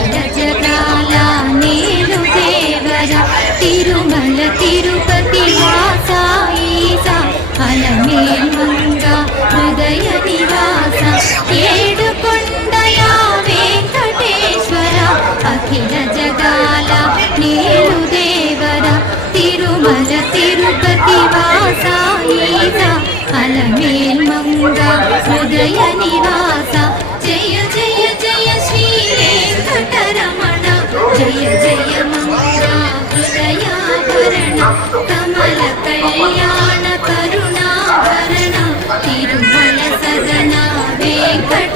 అఖిల జగాల నేలు దేవర తిరుమల తిరుపతి వాస ఈసా అలమేల్మంగ హృదయ నివాస ఏడు కొండల వెంకటేశ్వర అఖిల జగాల నేలు దేవర తిరుమల తిరుపతి వాస ఈసా అలమేల్మంగ హృదయ నివాస జయ జయ జయ శ్రీ వెంకటరమణ జయ జయ మంగళ హృదయాభరణ కమల కళ్యాణ కరుణాభరణ తిరుమల సదన వెంకట